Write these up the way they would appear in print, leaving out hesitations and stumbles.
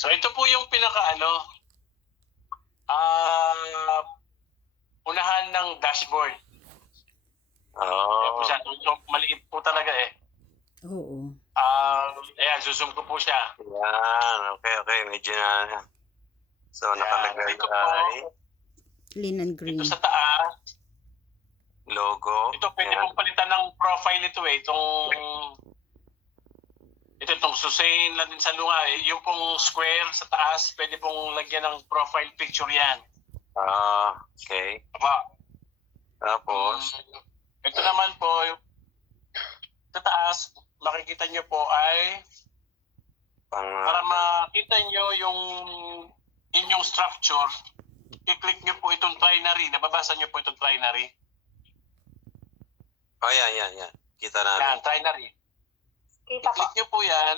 So ito po yung pinaka unahan ng dashboard. Ayan po Oh, siya. So, maliit po talaga eh. Oo. Ayan, zoom ko po siya. yan. Okay. Medyo na. So, Ayan, nakalagay dito po, ay Clean and green. ito sa taas. logo. Ito, pwede Yan. pong palitan ng profile ito eh. Itong susain lang din sa lunga eh. Yung pong square sa taas, pwede pong lagyan ng profile picture yan. Okay. Aba, Tapos, ito naman po, sa taas, makikita nyo po ay para makita nyo yung inyong structure, i-click nyo po itong trinary. Nababasa nyo po itong trinary. yan. Kita namin. Yan, trinary. Kita po. I-click nyo po yan,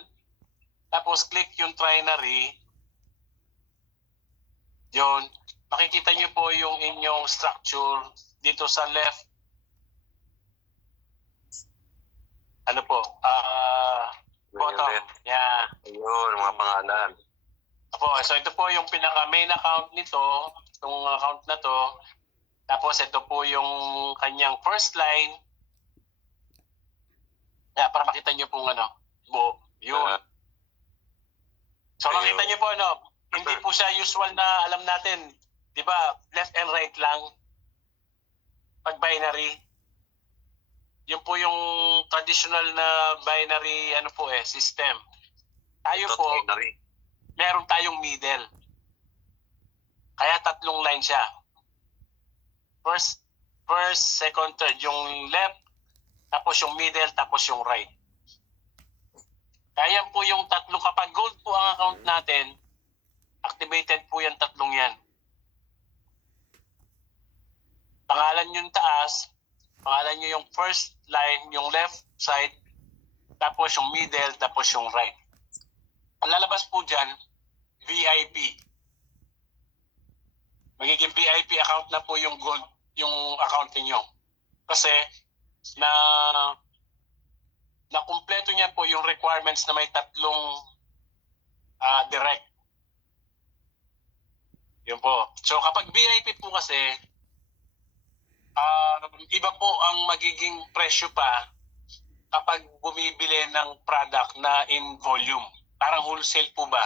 tapos click yung trinary. Yun, makikita nyo po yung inyong structure dito sa left. Ano po? Bottom. Yan. Ayun, mga pangalan. So ito po yung pinaka main account nito, itong account na to. Tapos ito po yung kanyang first line. Para makita nyo pong buo. Yun. So Ayun. makita nyo po hindi po siya usual na alam natin. Di ba, left and right lang. Pag binary. Yun po yung traditional na binary system. Tayo Ito, po, trinary. meron tayong middle. Kaya 3 line siya. First, second, third. Yung left, tapos yung middle, tapos yung right. Kaya po yung 3. Kapag gold po ang account natin, activated po yung 3 yan. Pangalan yung taas, pangalan nyo yung first line, yung left side, tapos yung middle, tapos yung right. Ang lalabas po dyan, VIP. Magiging VIP account na po yung gold, yung account niyo. Kasi na kumpleto niya po yung requirements na may 3 direct. Yun po. So kapag VIP po kasi, iba po ang magiging presyo pa kapag bumibili ng product na in volume. Parang wholesale po ba?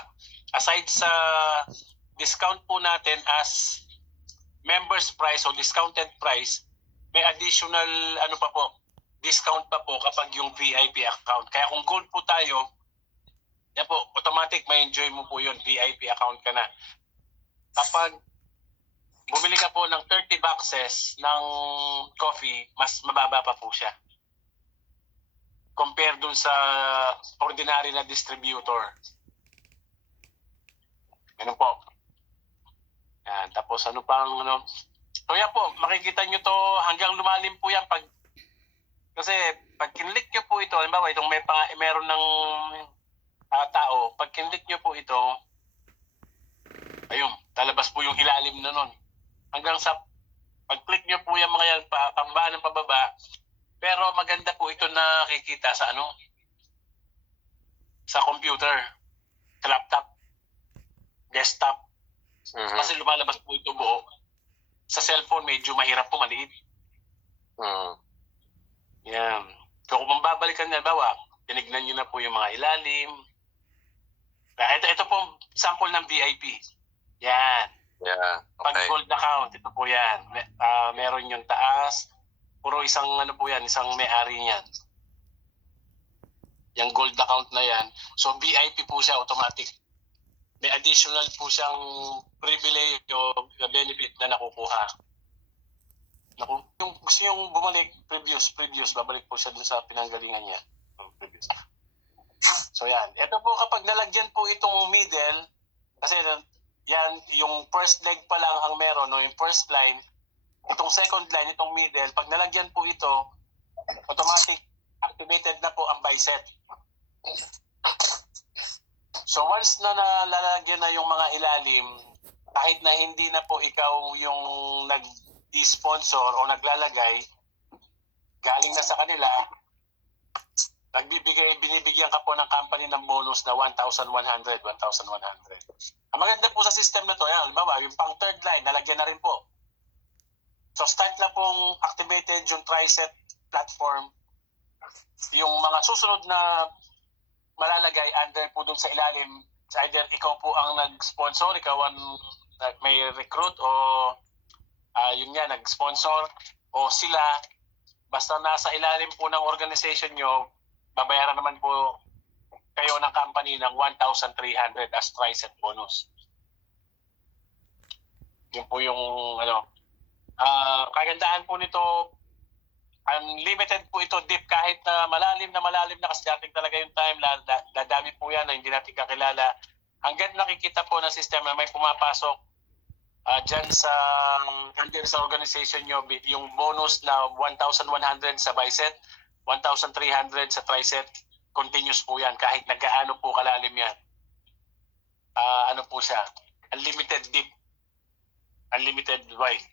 Aside sa discount po natin as members price o discounted price, may additional discount pa po kapag yung VIP account. Kaya kung gold po tayo, yan po, automatic may enjoy mo po yun, VIP account ka na. Kapag bumili ka po ng 30 boxes ng coffee, mas mababa pa po siya. Compare dun sa ordinary na distributor. Ganun po. Yan. Tapos So yan po, makikita nyo to hanggang lumalim po yan. Kasi pag kinlik nyo po ito, halimbawa itong meron ng tao, pag kinlik nyo po ito, ayun, talabas po yung ilalim na nun. Hanggang sa pag-click nyo po yung mga yan, pamba ng pababa, pero maganda po ito nakikita sa sa computer, sa laptop, desktop. Kasi lumalabas po ito buo. Sa cellphone, medyo mahirap po, maliit. Yan. So kung babalikan na, tinignan nyo na po yung mga ilalim. Ito po sample ng VIP. Yan. Yeah, Pag okay. gold account, ito po yan. Meron yung taas. Puro isang isang may-ari niyan. Yung gold account na yan. So VIP po siya automatic. May additional po siyang privilege o benefit na nakukuha. Yung gusto nyo bumalik, previous, babalik po siya dun sa pinanggalingan niya. Previous. So yan. Ito po kapag nalagyan po itong middle, kasi yan, yung first leg pa lang ang meron, no? Yung first line, itong second line, itong middle, pag nalagyan po ito, automatic activated na po ang bicep. So once na nalalagyan na yung mga ilalim, kahit na hindi na po ikaw yung nag-sponsor o naglalagay, galing na sa kanila, binibigyan ka po ng company ng bonus na 1,100. Ang maganda po sa system na to, yan, halimbawa, yung pang third line, nalagyan na rin po. So start na pong activated yung TriSet platform. Yung mga susunod na malalagay under po dun sa ilalim, either ikaw po ang nag-sponsor, ikaw ang may recruit o yun nga, nag-sponsor o sila, basta nasa ilalim po ng organization nyo, babayaran naman po kayo ng company ng 1,300 as TriSet bonus. Yun po yung kagandahan po nito, unlimited po ito, deep, kahit na malalim na kasi dating talaga yung time, dadami po yan na hindi natin kakilala. Hanggang nakikita po ng sistema may pumapasok dyan sa under sa organization nyo, yung bonus na 1,100 sa Bicep, 1,300 sa TriSet, continuous po yan kahit nagkaano po kalalim yan. Ano po siya, unlimited deep, unlimited wide.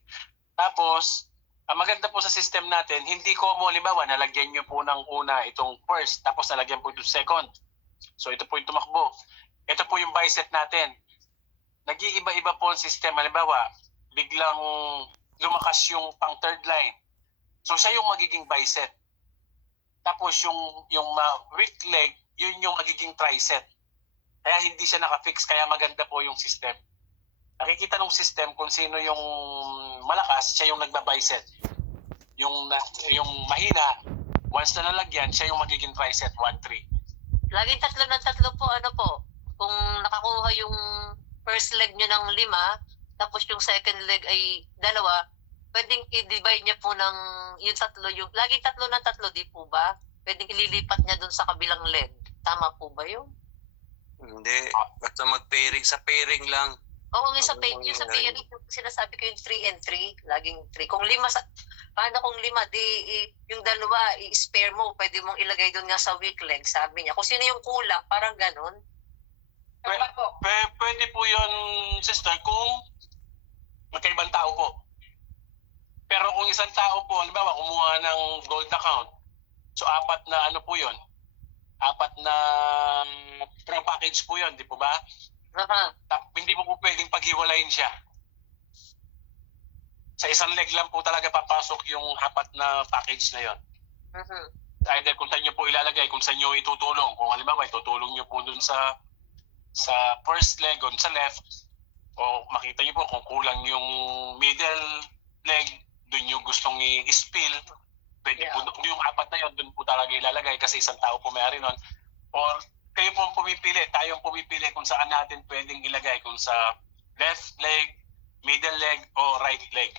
Tapos, ang maganda po sa system natin, hindi ko mo, halimbawa, nalagyan nyo po ng una itong first, tapos nalagyan po itong second. So ito po yung tumakbo. Ito po yung Bicep natin. Nag-iiba-iba po ang system. Halimbawa, biglang lumakas yung pang third line. So siya yung magiging Bicep. Tapos yung weak leg, yun yung magiging TriSet. Kaya hindi siya nakafix, kaya maganda po yung system. Nakikita ng system kung sino yung malakas, siya yung nagba-Bicep. Yung mahina, once na nalagyan, siya yung magiging TriSet 1-3. Laging tatlo ng tatlo po, kung nakakuha yung first leg nyo ng 5, tapos yung second leg ay 2, pwedeng i-divide niya po ng yung tatlo, laging tatlo ng tatlo, di po ba? Pwedeng ililipat niya dun sa kabilang leg. Tama po ba yun? Hindi. Basta mag-pairing sa pairing lang. Oo, yung sa pairing, sinasabi ko yung 3 and 3, laging 3. Kung 5, paano kung 5, yung 2, i-spare mo, pwede mong ilagay doon nga sa weak leg, sabi niya. Kung sino yung kulang, parang ganun. Pwede po yun, sister, kung magkaibang tao po. Pero kung isang tao po, halimbawa, kumuha ng gold account, so 4 na po yun, 4 na pro package po yun, di po ba? Hindi mo po pwedeng paghiwalayin siya. Sa isang leg lang po talaga papasok yung 4 na package na yun. Either kung saan nyo po ilalagay, kung saan nyo itutulong. Kung halimbawa, itutulong nyo po dun sa first leg on sa left, o makita nyo po kung kulang yung middle leg, dun yung gustong i-spill, pwede po yung 4 na yun, dun po talaga ilalagay kasi isang tao po may-ari nun. Or kayo po ang pumipili, tayong pumipili kung saan natin pwedeng ilagay, kung sa left leg, middle leg, o right leg.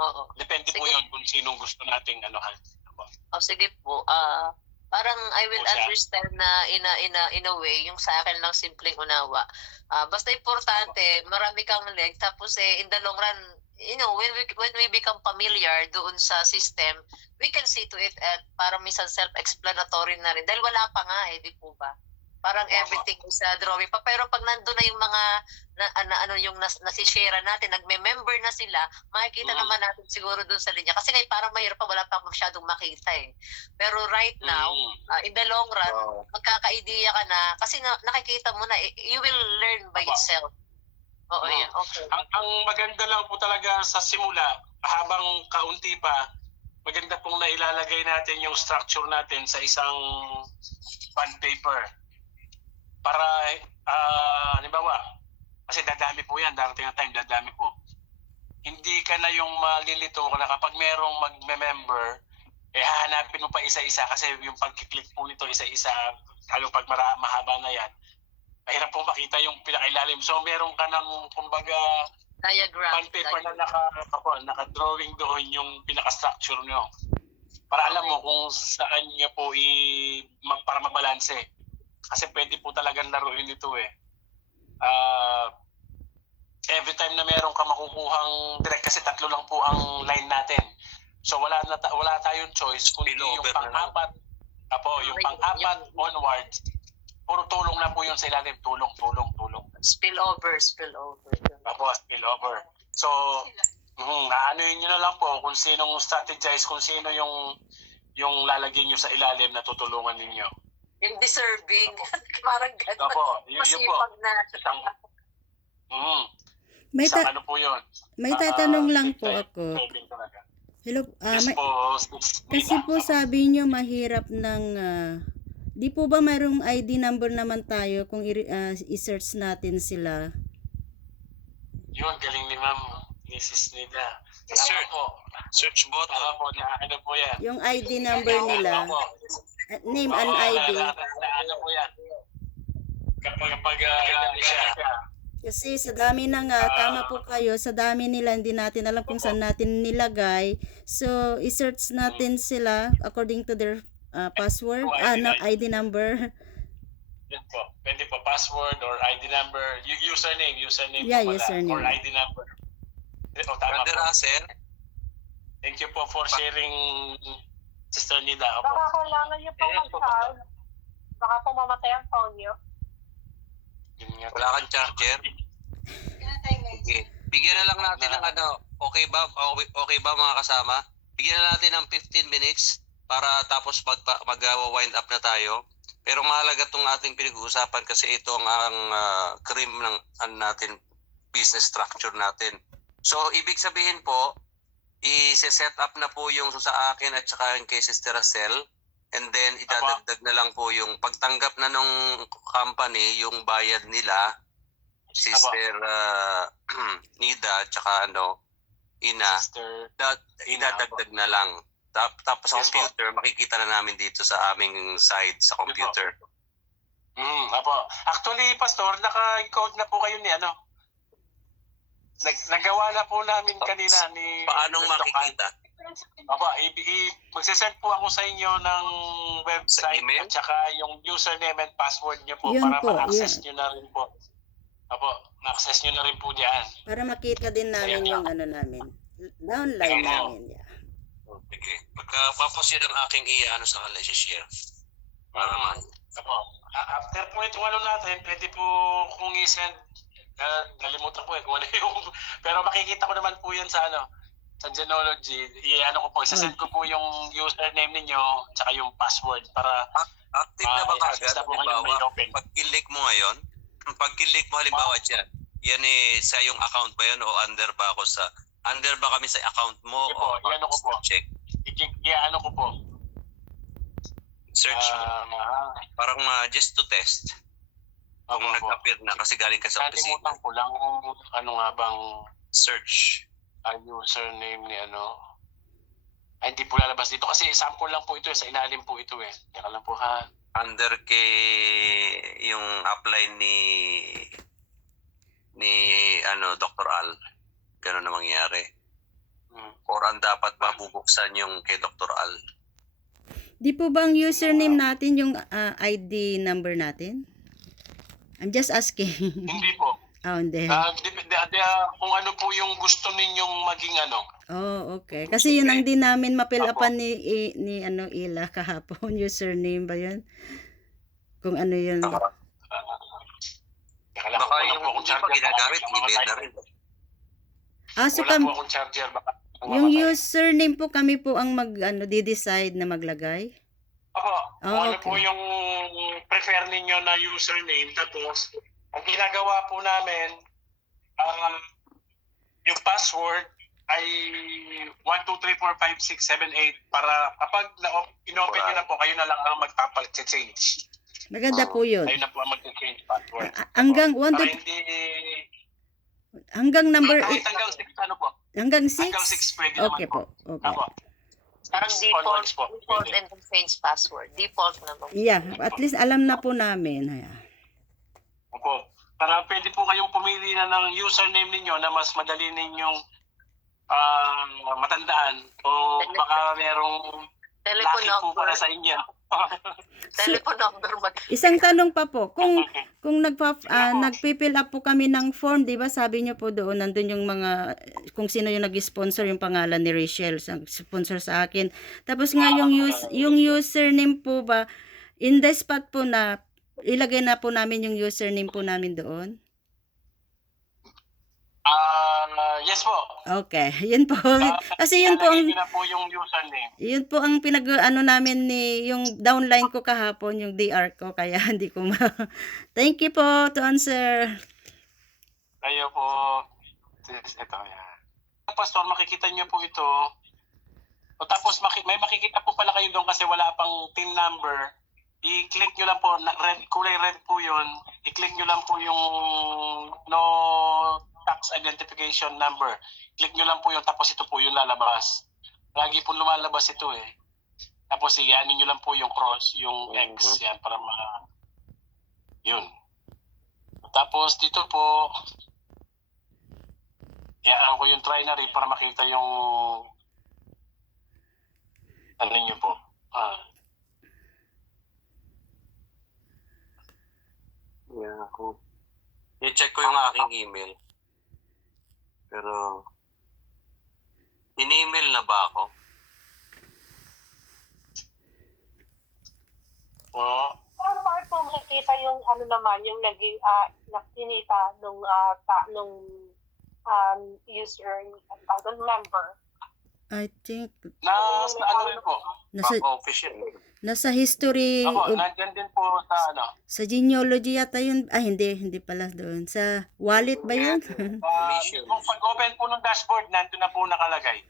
Oo. Depende po yun kung sinong gusto nating anuhan. Sige po. Parang I will understand na in a way, yung sa akin lang simpleng unawa. Basta importante, marami kang leg, tapos in the long run, when we become familiar doon sa system, we can see to it at parang minsan self-explanatory na rin. Dahil wala pa nga di po ba? Parang everything is drawing pa. Pero pag nandun na yung mga yung nasishare natin, nagme-member na sila, makikita naman natin siguro doon sa linya. Kasi ngayon parang mahirap pa, wala pa masyadong makita Pero right now, in the long run, magkaka-idea ka na, kasi nakikita mo na, you will learn by itself. Oo, yan. Okay. Ang maganda lang po talaga sa simula, habang kaunti pa, maganda pong nailalagay natin yung structure natin sa isang bond paper. Para, halimbawa, kasi dadami po yan, darating ang time, dadami po. Hindi ka na yung malilito ka na kapag merong magme-member, hahanapin mo pa isa-isa kasi yung pag-click po nito isa-isa, lalo pag mahaba na yan, mahirap po makita yung pinakailalim. So meron ka ng, kumbaga, diagram, bond paper na naka-drawing doon yung pinaka-structure nyo. Para alam mo kung saan nyo po para mabalanse. Kasi pwede po talagang laruin ito every time na meron ka makukuhang direct, kasi 3 lang po ang line natin. So wala tayong choice kundi yung pang-4, yung pang-4 onwards, puro tulong na po yun sa ilalim, tulong. Spillover. Spillover. So, aanuhin nyo na lang po kung sinong strategize, kung sino yung lalagyan nyo sa ilalim na tutulungan ninyo. Yung deserving. Parang gano'n. Yun po. Masipag na. May, Sa ta- ano po yun? may tatanong lang po Pwede ako. talaga. Hello, Yes may, po. kasi po sabi nyo mahirap ng, di po ba mayroong ID number naman tayo kung i-search natin sila? Yun, galing ni Ma'am Mrs. Nida. Sir. po. Search button. Tama po, ano po yan. Yung ID number nila, Opo. name and ID. Ano po yan? Kapag inano siya. Kasi sa dami na nga, tama po kayo, sa dami nila, hindi natin alam kung saan natin nilagay. So, i-search natin sila according to their password, ID number. Yan po. Pwede po, password or ID number. Username Yeah, po pala. username. Or ID number. O, tama Brother po. Russell, Thank you po for sharing, Sister Nida. Opo. Baka kailangan niyo pong mag-charge. Baka po mamatay ang phone niyo. Yun nga. wala kang charger. Sige. Bigyan na lang natin ng okay ba? Okay ba mga kasama? Bigyan na natin ng 15 minutes para tapos mag-wind up na tayo. Pero mahalaga itong ating pinag-uusapan kasi ito ang cream ng natin, business structure natin. So, ibig sabihin po, i-set up na po yung sa akin at saka yung kay Sister Racel. And then, idadagdag na lang po yung pagtanggap na nung company, yung bayad nila, Sister Nida, at saka Ina, Sister. idadagdag na lang. Tapos sa Yes, po. computer, makikita na namin dito sa aming site sa computer. Apo. Actually, Pastor, naka-encode na po kayo ni nagawa na po namin kanina ni Paanong makikita? Apo, magsisend po ako sa inyo ng website Sa email? at saka yung username and password nyo po Yun para po, ma-access nyo na rin po. Apo, ma-access nyo na rin po diyan. Para makita din namin yung namin. Downline namin. Yeah. Sige. Pagkapapos yun ang aking sa kanila share. Para Apo, after po itong natin, pwede po kung i-send, nalimutan ko kung ano yung, pero makikita ko naman po yan sa sa Genology, ko po, isasend ko po yung username ninyo tsaka yung password para active na ba i-access kagad? na po kayo may open. Pag-click mo ngayon, pag-click mo halimbawa dyan, yan sa yung account ba yun o under ba kami sa account mo Sige po, o i-ano ko po. check? I-ano ko po. Search mo. Parang just to test. Kung nag-appear na kasi galing ka sa opisina. Nalimutan ko lang kung nga bang Search. username ni Ay, hindi po lalabas dito kasi sample lang po ito sa ilalim po ito Teka lang po ha. Under kay yung upline ni Dr. Al. Ganun na mangyari. Or ang dapat mabubuksan yung kay Dr. Al. Di po bang username natin yung ID number natin? I'm just asking. Hindi po. Hindi. Kung ano po yung gusto ninyong maging Oh, okay. Kasi yun ang di namin ma-fill upan ni Ila kahapon. Username ba yun? Kung ano yun. Teka lang, Baka wala yung po akong hindi pa charger. ginagamit, email na rin. So Wala po akong charger. Baka yung mamatay. username po kami po ang di-decide na maglagay. Opo, kung ano okay. po yung prefer ninyo na username. Tapos, ang ginagawa po namin, yung password ay 1234567 para kapag inopen nyo na po, kayo na lang ang magpapag-change. Maganda po yun. Kayo na po ang mag-change password. Hanggang Para hindi... hanggang number Kahit hanggang 6 po. hanggang 6? Hanggang 6 pwede Okay naman po. po. Okay. Apo. Ang Onwards default and change password. Default naman. Yeah, at least alam na po namin. Opo. Para pwede po kayong pumili na ng username ninyo na mas madali ninyong matandaan o baka merong Telephone laki po number. para sa inyo. Telephone number. Isang tanong pa po, kung nagpi-fill up po kami ng form, 'di ba? Sabi niyo po doon nandun yung mga kung sino yung nag-sponsor yung pangalan ni Rachel, sponsor sa akin. Tapos nga yung username po ba in the spot po na ilagay na po namin yung username po namin doon? Yes po. Okay, yun po. Kasi yun po ang Ilalagay nyo na po yung username. yun po ang namin ni yung downline ko kahapon, yung DR ko, kaya hindi ko Thank you po to answer. Kayo po. Ito, yan. Pastor, makikita niyo po ito. O tapos may makikita po pala kayo doon kasi wala pang team number. I-click nyo lang po, red, kulay red po yun. I-click nyo lang po yung no tax identification number. Click nyo lang po yun, tapos ito po yung lalabas. Lagi po lumalabas ito eh. Tapos iyanin nyo lang po yung cross, yung X, yan, para yun. Tapos dito po, iyaan ko yung trinary para makita yung ano nyo po. Yeah, ako. I-check ko yung aking email. Pero, in-email na ba ako? Paano ba ito makikita yung ano naman, yung naging nakinita nung user, member? I think Nasa ano rin po? nasa Back office yun. nasa history Ako, of, nandyan din po sa ano. sa genealogy yata yun. Hindi pala doon. Sa wallet ba yun? Kung pag-open po ng dashboard, nandun na po nakalagay.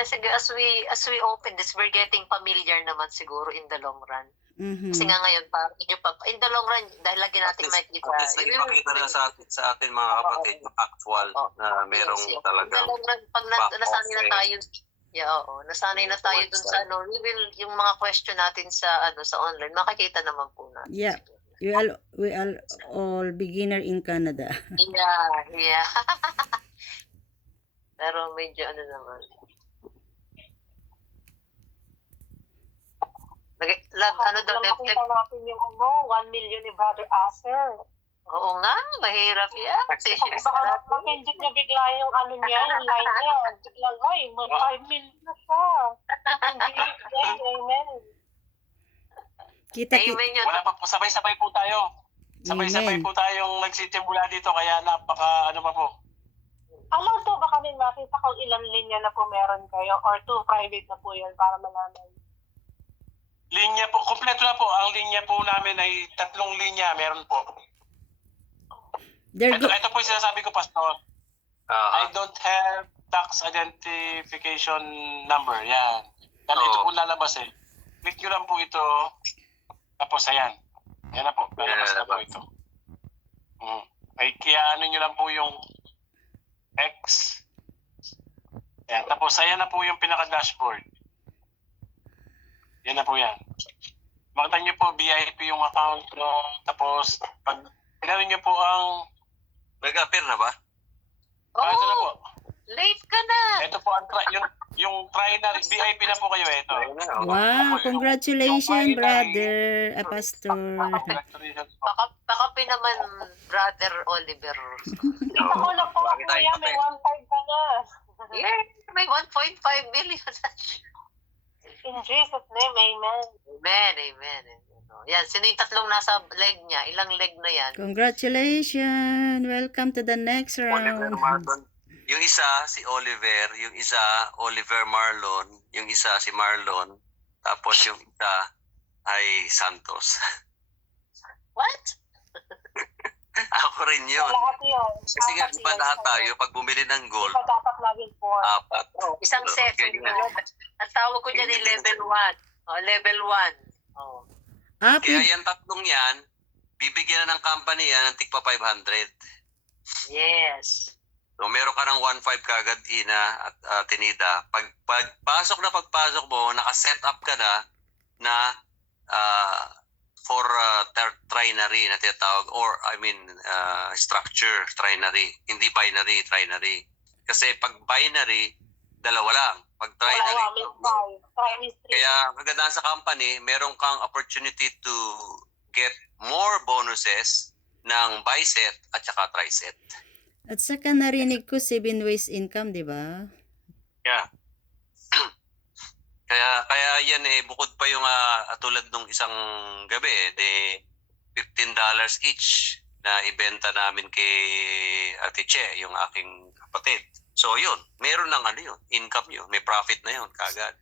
Sige, as we open this, we're getting familiar naman siguro in the long run. Mhm. Kasi nga ngayon, in the long run, dahil lagi natin makikita. At least ipakita na sa atin mga kapatid yung actual na merong In the talagang long run, pag back nasanay na office. tayo, nasanay na tayo dun sa yung mga question natin sa online, makikita naman po natin. Yeah. We are all beginner in Canada. Yeah. Pero medyo ano naman. Ano daw, Makita natin yung 1 million ni Brother Acer. oo nga, mahirap yan. Baka makindot niya bigla yung ano niya, yung line niya. Biglang, ay, 5 million na siya. Amen. Kita Amen yun. Wala pa po, sabay-sabay po tayo. Sabay-sabay Amen. po tayong nagsitimula dito, kaya napaka ano pa po. Alam to ba kami makita kung ilang linya na po meron kayo or 2 private na po yan para malaman? Linya po, kompleto na po. Ang linya po namin ay 3 linya, meron po. Ito po yung sinasabi ko, Pastor. I don't have tax identification number. Yan. Dahil ito po lalabas eh. Click nyo lang po ito. Tapos ayan. Yan na po. Lalabas na po ito. Ay, kaya ano nyo lang po yung X. Yan. Tapos ayan na po yung pinaka-dashboard. Yan na po yan. Makita nyo po, VIP yung account no. Tapos, pag pinano nyo po ang... Nag-appear na ba? ito na po. Late ka na. Ito po, yung trinary, VIP na po kayo. Ito. Wow, congratulations, brother, pastor. Congratulations po. Pakapi naman, Brother Oliver. Kita ko lang po Bakit tayo kuya, may 1.5 ka na. Yeah, may 1.5 million. In Jesus' name, amen. Amen. Yan, sino yung 3 nasa leg niya? Ilang leg na yan? Congratulations. Welcome to the next Oliver round. Marlon. Yung isa, si Oliver. Yung isa, Oliver Marlon. Yung isa, si Marlon. Tapos yung isa ay Santos. What? Ako rin yun. Lahat yun. Kasi nga, di ba lahat tayo, pag bumili ng gold, Ito dapat laging 4. 4. Isang set. Ganyan. Ang tawag ko dyan ay level 1. Level 1. Oh. Kaya yan 3 yan, bibigyan na ng company yan ng tigpa 500. Yes. So meron ka ng 1.5 kagad, Ina at Tinida. Pagpasok mo, naka-set up ka na for trinary na tinatawag, or structure trinary, hindi binary, trinary. Kasi pag binary, dalawa lang. Pag trinary, kaya kagandahan sa company, meron kang opportunity to get more bonuses ng biset at saka triset. At saka narinig ko 7 ways income, di ba? Yeah. Kaya yan bukod pa yung tulad nung isang gabi, $15 each na ibenta namin kay Ate Che, yung aking kapatid. So yun, meron ng ano yun, income yun, may profit na yun kagad.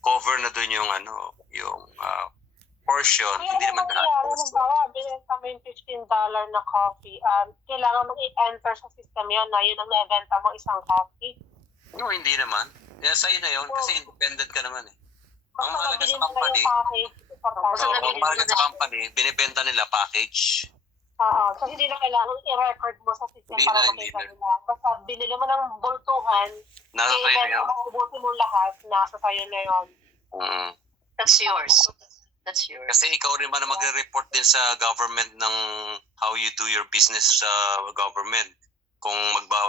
Cover na dun yung ano, yung portion, Kaya hindi ano naman mangyayari, na. halimbawa, binenta mo yung $15 na coffee, kailangan mong i-enter sa system yun na yun ang nabenta mo isang coffee. No, hindi naman. Kaya sa'yo na yun, kasi independent ka naman eh. Ang Basta mahalaga mabili sa mo na company, yung package. Basta ang nabili mo mahalaga na sa siya. company, binibenta nila package. Oo. So, hindi na kailangan i-record mo sa system Hindi para na, makita hindi na. nila. Basta binili mo ng bultuhan, Nasa sa'yo na i-event yun. mo, ubusin mo lahat, nasa sayo na yun. That's yours. That's yours. Kasi ikaw rin man ang magre-report din sa government ng how you do your business sa government. Kung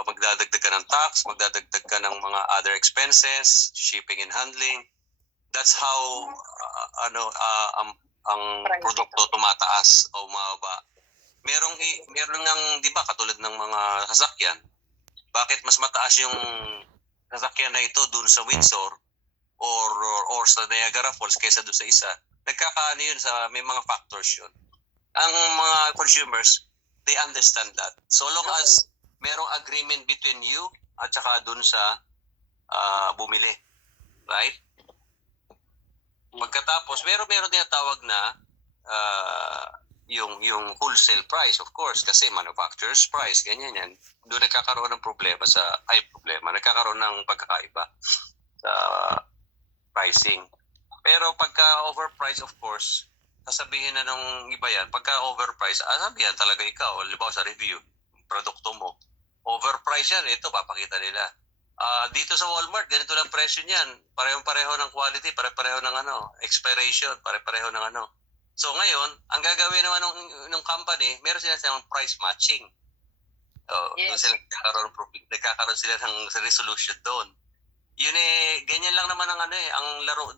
magdadagdag ka ng tax, magdadagdag ka ng mga other expenses, shipping and handling. That's how ang produkto tumataas o mababa. Meron ng 'di ba katulad ng mga sasakyan. Bakit mas mataas yung sasakyan na ito dun sa Windsor or sa Niagara Falls kaysa dun sa isa? Nagkakaano yun sa may mga factors yun. Ang mga consumers, they understand that. So long as merong agreement between you at saka dun sa bumili. Right? Pagkatapos, meron tinatawag na yung wholesale price, of course, kasi manufacturer's price, ganyan yan. Doon nagkakaroon ng nagkakaroon ng pagkakaiba sa pricing. Pero pagka overprice, of course, sasabihin na nung iba yan, pagka overprice, sabihan talaga ikaw, halimbawa sa review, produkto mo, overprice yan, ito, papakita nila. Dito sa Walmart, ganito lang presyo niyan. Pareho-pareho ng quality, pareho-pareho ng expiration, pareho-pareho ng So ngayon, ang gagawin naman ng company, meron sila sa price matching. Doon sila nagkakaroon sila ng resolution doon. Yun ganyan lang naman ang ang laro